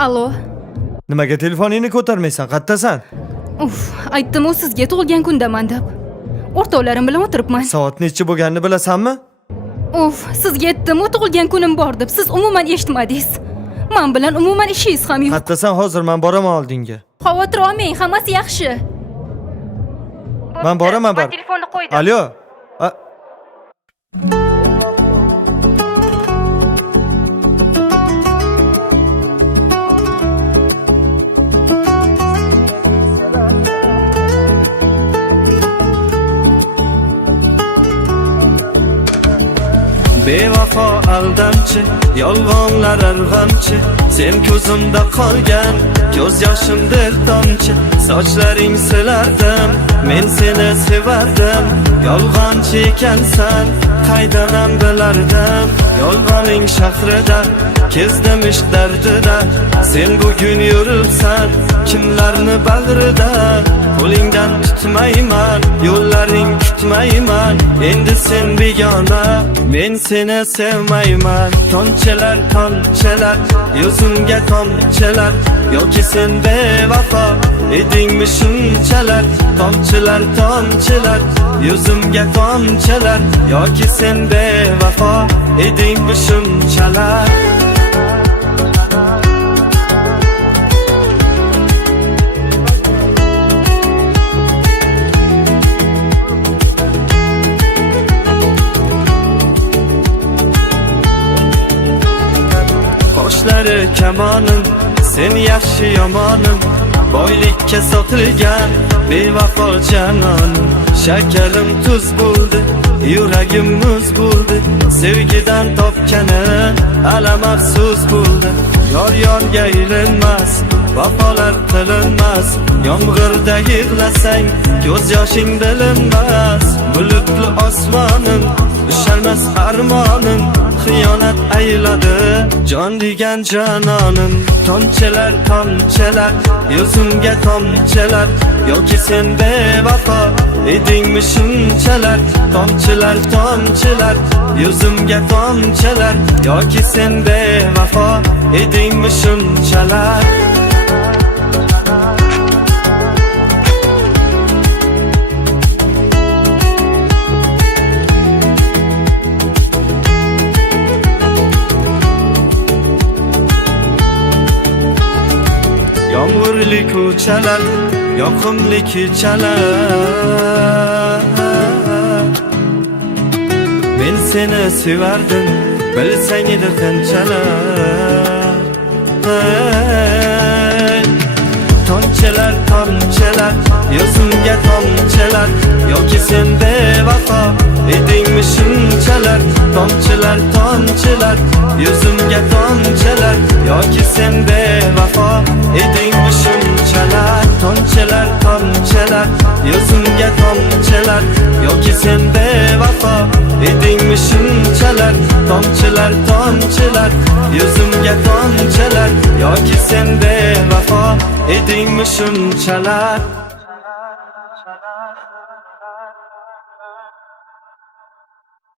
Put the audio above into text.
Alo. Nimaga telefoningni ko'tarmaysan? Qayerdasan? Uf, aytdim-ku sizga tug'ilgan kundaman deb. O'rtoqlarim bilan o'tiribman. Soat necha bo'lganini bilasanmi? Uf, sizga aytdim-ku tug'ilgan kunim bor deb. Siz umuman eshitmadingiz. Men bilan umuman ishingiz ham yo'q. Qayerdasan hozir? Men boraman oldinga. Xavotir olmang, hammasi yaxshi. Men boraman bar. Telefonni qo'ydim. Alo. Bevafo aldamchi, yolg'onlar arg'amchi, sen ko'zimda qolgan, ko'z yoshimdir tomchi, sochlaring silardim, men seni sevardim, yolg'onchi ekansan, qaydanam bilardim, yolg'oning shahrida, kezdim ish dardida, sen bugun yuribsan, kimlarni bag'rida, qo'lingdan tutmayman, yo'llaring tutmayman, endi sen begona, men seni sevmayman. Tomchilar, tomchilar, yuzimga tomchilar, yoki sen bevafo edingmi shunchalar. Tomchilar, tomchilar, yuzimga tomchilar, yoki sen bevafo edingmi shunchalar. Qoshlari kamonim, sen yaxshi yomonim, boylikka sotilgan bevafo janonim. Shakarim tuz bo'ldi, yuragim muz bo'ldi, sevgidan topgani alam afsus bo'ldi. Yor yorga ilinmas, vafolar tilinmas, yomg'irda yig'lasang ko'z yoshing bilinmas. Bulutli osmonim, ushalmas armonim, xiyonat ayladi jon degan janonim. Tomchilar, tomchilar, yuzimga tomchilar, yoki sen bevafo edingmi shunchalar. Tomchilar, tomchilar, yuzimga tomchilar, yoki sen bevafo edingmi shunchalar. Yomg'irli ko'chalar, yoqimli kechalar, men seni sevardim, bilsang edi qanchalar. Tomchilar, tomchilar, yuzimga tomchilar, yoki sen bevafo edingmi shunchalar. Tomchilar, tomchilar, yuzimga tomchilar, yoki sen bevafo edingmi shunchalar. Tomchilar, tomchilar, yuzimga tomchilar, yoki sen bevafo edingmi shunchalar. Tomchilar, tomchilar, yuzimga tomchilar, yoki sen bevafo edingmi shunchalar.